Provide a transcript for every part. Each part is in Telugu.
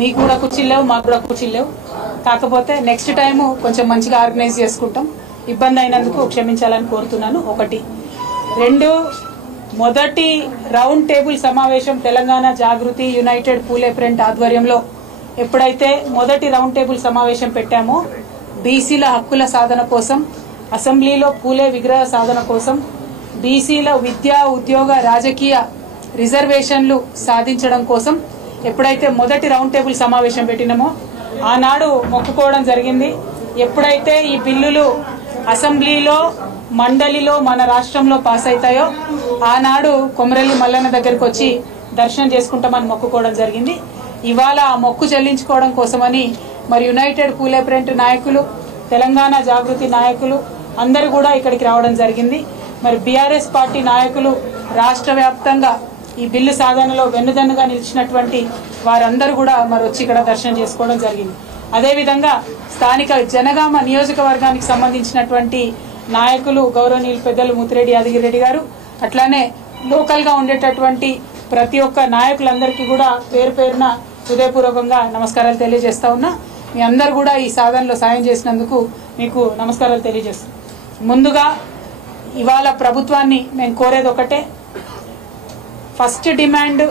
మీకు కూడా కుర్చీలు లేవు, మాకు కూడా కుర్చీలు లేవు. కాకపోతే నెక్స్ట్ టైము కొంచెం మంచిగా ఆర్గనైజ్ చేసుకుంటాం. ఇబ్బంది అయినందుకు క్షమించాలని కోరుతున్నాను. ఒకటి. రెండు, మొదటి రౌండ్ టేబుల్ సమావేశం తెలంగాణ జాగృతి యునైటెడ్ పూలే ఫ్రంట్ ఆధ్వర్యంలో ఎప్పుడైతే మొదటి రౌండ్ టేబుల్ సమావేశం పెట్టామో బీసీల హక్కుల సాధన కోసం, అసెంబ్లీలో పూలే విగ్రహ సాధన కోసం, బీసీల విద్యా ఉద్యోగ రాజకీయ రిజర్వేషన్లు సాధించడం కోసం ఎప్పుడైతే మొదటి రౌండ్ టేబుల్ సమావేశం పెట్టినామో ఆనాడు మొక్కుకోవడం జరిగింది. ఎప్పుడైతే ఈ బిల్లులు అసెంబ్లీలో మండలిలో మన రాష్ట్రంలో పాస్ అవుతాయో ఆనాడు కొమరెల్లి మల్లన్న దగ్గరికి వచ్చి దర్శనం చేసుకుంటామని మొక్కుకోవడం జరిగింది. ఇవాళ ఆ మొక్కు చెల్లించుకోవడం కోసమని మరి యునైటెడ్ పూలే ఫ్రంట్ నాయకులు, తెలంగాణ జాగృతి నాయకులు అందరూ కూడా ఇక్కడికి రావడం జరిగింది. మరి బీఆర్ఎస్ పార్టీ నాయకులు రాష్ట్ర వ్యాప్తంగా ఈ బిల్లు సాధనలో వెన్నుదన్నుగా నిలిచినటువంటి వారందరూ కూడా మరి వచ్చి ఇక్కడ దర్శనం చేసుకోవడం జరిగింది. అదేవిధంగా స్థానిక జనగామ నియోజకవర్గానికి సంబంధించినటువంటి నాయకులు గౌరవనీయులు పెద్దలు ముత్తిరెడ్డి యాదగిరెడ్డి గారు, అట్లానే లోకల్ గా ఉండేటటువంటి ప్రతి ఒక్క నాయకులందరికీ కూడా పేరు పేరున హృదయపూర్వకంగా నమస్కారాలు తెలియజేస్తా ఉన్నా. మీ అందరు కూడా ఈ సాధనలో సాయం చేసినందుకు మీకు నమస్కారాలు తెలియజేస్తాం. ముందుగా ఇవాళ ప్రభుత్వాన్ని మేము కోరేది ఒకటే. ఫస్ట్ డిమాండ్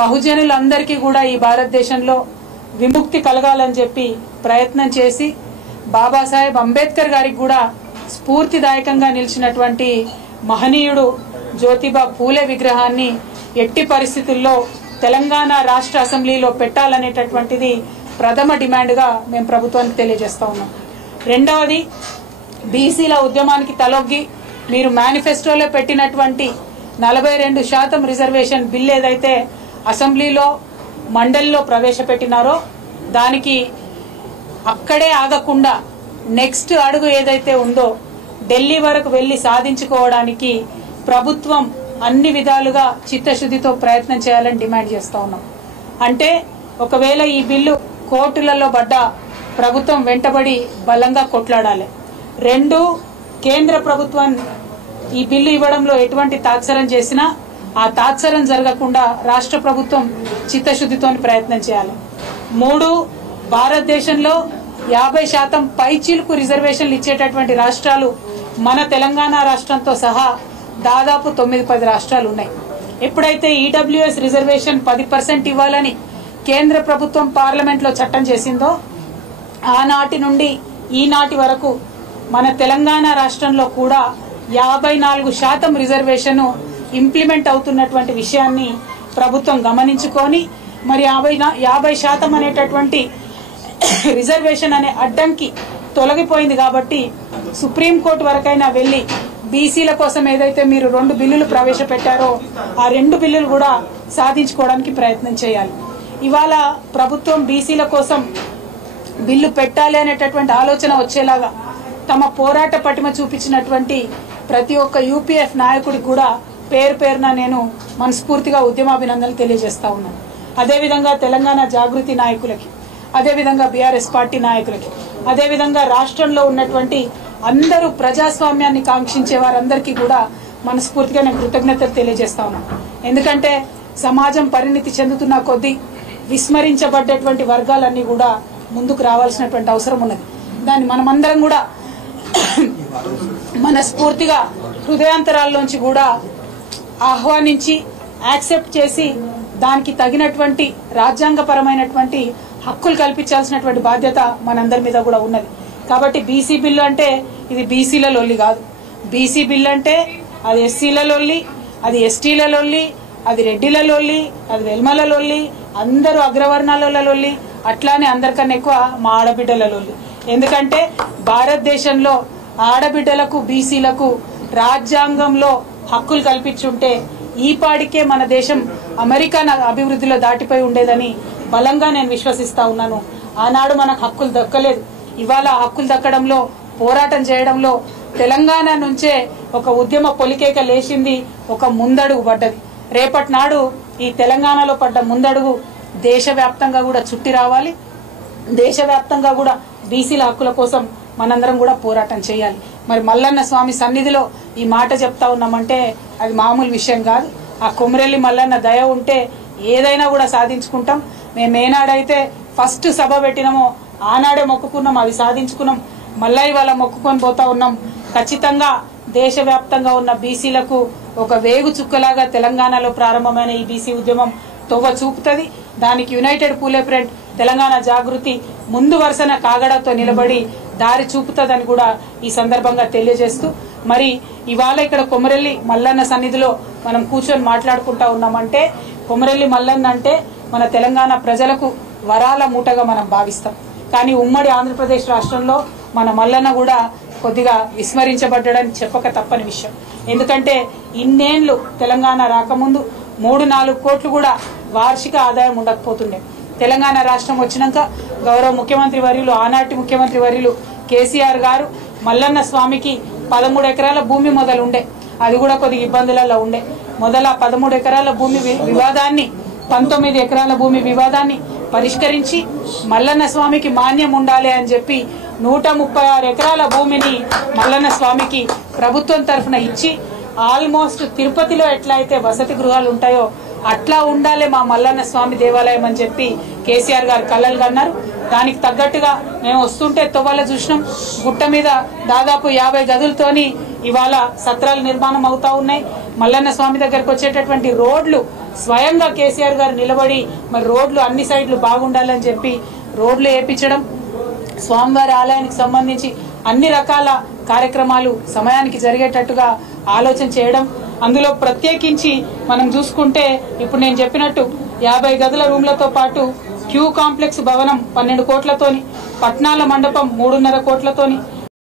బహుజనులందరికీ కూడా ఈ భారతదేశంలో విముక్తి కలగాలని చెప్పి ప్రయత్నం చేసి బాబాసాహెబ్ అంబేద్కర్ గారికి కూడా స్ఫూర్తిదాయకంగా నిలిచినటువంటి మహనీయుడు జ్యోతిబా పూలే విగ్రహాన్ని ఎట్టి పరిస్థితుల్లో తెలంగాణ రాష్ట్ర అసెంబ్లీలో పెట్టాలనేటటువంటిది ప్రథమ డిమాండ్గా మేము ప్రభుత్వానికి తెలియజేస్తా ఉన్నాం. రెండవది, బీసీల ఉద్యమానికి తలొగ్గి మీరు మేనిఫెస్టోలో పెట్టినటువంటి 42% రిజర్వేషన్ బిల్ ఏదైతే అసెంబ్లీలో మండలిలో ప్రవేశపెట్టినారో దానికి అక్కడే ఆగకుండా నెక్స్ట్ అడుగు ఏదైతే ఉందో ఢిల్లీ వరకు వెళ్లి సాధించుకోవడానికి ప్రభుత్వం అన్ని విధాలుగా చిత్తశుద్ధితో ప్రయత్నం చేయాలని డిమాండ్ చేస్తా ఉన్నాం. అంటే ఒకవేళ ఈ బిల్లు కోర్టులలో పడ్డ ప్రభుత్వం వెంటబడి బలంగా కొట్లాడాలి. రెండు, కేంద్ర ప్రభుత్వం ఈ బిల్లు ఇవ్వడంలో ఎటువంటి తాత్సరం చేసినా ఆ తాత్సరం జరగకుండా రాష్ట్ర ప్రభుత్వం చిత్తశుద్ధితో ప్రయత్నం చేయాలి. మూడు, భారతదేశంలో 50% పైచీలకు రిజర్వేషన్లు ఇచ్చేటటువంటి రాష్ట్రాలు మన తెలంగాణ రాష్ట్రంతో సహా దాదాపు 9-10 రాష్ట్రాలు ఉన్నాయి. ఎప్పుడైతే ఈడబ్ల్యూఎస్ రిజర్వేషన్ 10% ఇవ్వాలని కేంద్ర ప్రభుత్వం పార్లమెంట్లో చట్టం చేసిందో ఆనాటి నుండి ఈనాటి వరకు మన తెలంగాణ రాష్ట్రంలో కూడా 54% రిజర్వేషన్ ఇంప్లిమెంట్ అవుతున్నటువంటి విషయాన్ని ప్రభుత్వం గమనించుకొని మరి 50% అనేటటువంటి రిజర్వేషన్ అనే అడ్డంకి తొలగిపోయింది కాబట్టి సుప్రీంకోర్టు వరకైనా వెళ్లి బీసీల కోసం ఏదైతే మీరు 2 బిల్లులు ప్రవేశపెట్టారో ఆ 2 బిల్లులు కూడా సాధించుకోవడానికి ప్రయత్నం చేయాలి. ఇవాళ ప్రభుత్వం బీసీల కోసం బిల్లు పెట్టాలి అనేటటువంటి ఆలోచన వచ్చేలాగా తమ పోరాట పటిమ చూపించినటువంటి ప్రతి ఒక్క యూపీఎఫ్ నాయకుడికి కూడా పేరు పేరున నేను మనస్ఫూర్తిగా ఉద్యమాభినందనలు తెలియజేస్తా ఉన్నాను. అదేవిధంగా తెలంగాణ జాగృతి నాయకులకి, అదేవిధంగా బీఆర్ఎస్ పార్టీ నాయకులకి, అదేవిధంగా రాష్ట్రంలో ఉన్నటువంటి అందరూ ప్రజాస్వామ్యాన్ని కాంక్షించే వారందరికీ కూడా మనస్ఫూర్తిగా నేను కృతజ్ఞతలు తెలియజేస్తా ఉన్నాను. ఎందుకంటే సమాజం పరిణితి చెందుతున్న కొద్దీ విస్మరించబడ్డటువంటి వర్గాలన్నీ కూడా ముందుకు రావాల్సినటువంటి అవసరం ఉన్నది. దాన్ని మనమందరం కూడా మనస్ఫూర్తిగా హృదయాంతరాల్లోంచి కూడా ఆహ్వానించి యాక్సెప్ట్ చేసి దానికి తగినటువంటి రాజ్యాంగపరమైనటువంటి హక్కులు కల్పించాల్సినటువంటి బాధ్యత మనందరి మీద కూడా ఉన్నది. కాబట్టి బీసీ బిల్లు అంటే ఇది బీసీల లొల్లి కాదు. బీసీ బిల్లు అంటే అది ఎస్సీల లొల్లి, అది ఎస్టీల లొల్లి, అది రెడ్డిల లొల్లి, అది వెల్మల లొల్లి, అందరూ అగ్రవర్ణాల లొల్లి, అట్లానే అందరికన్నా ఎక్కువ మా ఆడబిడ్డల లొల్లి. ఎందుకంటే భారతదేశంలో ఆడబిడ్డలకు బీసీలకు రాజ్యాంగంలో హక్కులు కల్పించుంటే ఈ పాడికే మన దేశం అమెరికా అభివృద్ధిలో దాటిపోయి ఉండేదని బలంగా నేను విశ్వసిస్తా ఉన్నాను. ఆనాడు మనకు హక్కులు దక్కలేదు. ఇవాళ హక్కులు దక్కడంలో పోరాటం చేయడంలో తెలంగాణ నుంచే ఒక ఉద్యమ పొలికేక లేచింది, ఒక ముందడుగు పడ్డది. రేపటి నాడు ఈ తెలంగాణలో పడ్డ ముందడుగు దేశవ్యాప్తంగా కూడా చుట్టి రావాలి. దేశవ్యాప్తంగా కూడా బీసీల హక్కుల కోసం మనందరం కూడా పోరాటం చేయాలి. మరి మల్లన్న స్వామి సన్నిధిలో ఈ మాట చెప్తా ఉన్నామంటే అది మామూలు విషయం కాదు. ఆ కొమరెల్లి మల్లన్న దయ ఉంటే ఏదైనా కూడా సాధించుకుంటాం. మేము ఏనాడైతే ఫస్ట్ సభ పెట్టినామో ఆనాడే మొక్కుకున్నాం, అవి సాధించుకున్నాం. మళ్ళీ ఇవాళ మొక్కుకొని పోతా ఉన్నాం. ఖచ్చితంగా దేశవ్యాప్తంగా ఉన్న బీసీలకు ఒక వేగు చుక్కలాగా తెలంగాణలో ప్రారంభమైన ఈ బీసీ ఉద్యమం తొవ్వ చూపుతుంది. దానికి యునైటెడ్ పూలే ఫ్రంట్ తెలంగాణ జాగృతి ముందు వరుసన కాగడతో నిలబడి దారి చూపుతుందని కూడా ఈ సందర్భంగా తెలియజేస్తూ, మరి ఇవాళ ఇక్కడ కొమరెల్లి మల్లన్న సన్నిధిలో మనం కూర్చొని మాట్లాడుకుంటా ఉన్నామంటే, కొమరెల్లి మల్లన్న అంటే మన తెలంగాణ ప్రజలకు వరాల మూటగా మనం భావిస్తాం. కానీ ఉమ్మడి ఆంధ్రప్రదేశ్ రాష్ట్రంలో మన మల్లన్న కూడా కొద్దిగా విస్మరించబడ్డాడని చెప్పక తప్పని విషయం. ఎందుకంటే ఇన్నేళ్లు తెలంగాణ రాకముందు 3-4 కోట్లు కూడా వార్షిక ఆదాయం ఉండకపోతుండే. తెలంగాణ రాష్ట్రం వచ్చినాక గౌరవ ముఖ్యమంత్రి వర్యులు, ఆనాటి ముఖ్యమంత్రి వర్యులు కేసీఆర్ గారు మల్లన్న స్వామికి 13 ఎకరాల భూమి మొదలు ఉండే, అది కూడా కొద్దిగా ఇబ్బందులలో ఉండే. మొదల 13 ఎకరాల భూమి వివాదాన్ని 19 ఎకరాల భూమి వివాదాన్ని పరిష్కరించి మల్లన్న స్వామికి మాన్యం ఉండాలి అని చెప్పి 136 ఎకరాల భూమిని మల్లన్న స్వామికి ప్రభుత్వం తరఫున ఇచ్చి, ఆల్మోస్ట్ తిరుపతిలో ఎట్లా అయితే వసతి గృహాలు ఉంటాయో అట్లా ఉండాలి మా మల్లన్న స్వామి దేవాలయం అని చెప్పి కేసీఆర్ గారు కలలు కన్నారు. దానికి తగ్గట్టుగా మేము వస్తుంటే తొవ్వల చూసినాం. గుట్ట మీద దాదాపు 50 గదులతోని ఇవాళ సత్రాలు నిర్మాణం అవుతా ఉన్నాయి. మల్లన్న స్వామి దగ్గరకు వచ్చేటటువంటి రోడ్లు స్వయంగా కేసీఆర్ గారు నిలబడి మరి రోడ్లు అన్ని సైడ్లు బాగుండాలని చెప్పి రోడ్లు వేయించడం, స్వామివారి ఆలయానికి సంబంధించి అన్ని రకాల కార్యక్రమాలు సమయానికి జరిగేటట్టుగా ఆలోచన చేయడం. అందులో ప్రత్యేకించి మనం చూసుకుంటే ఇప్పుడు నేను చెప్పినట్టు 50 గదుల రూమ్లతో పాటు క్యూ కాంప్లెక్స్ భవనం 12 కోట్లతోని, పట్నాల మండపం 3.5 కోట్లతోని,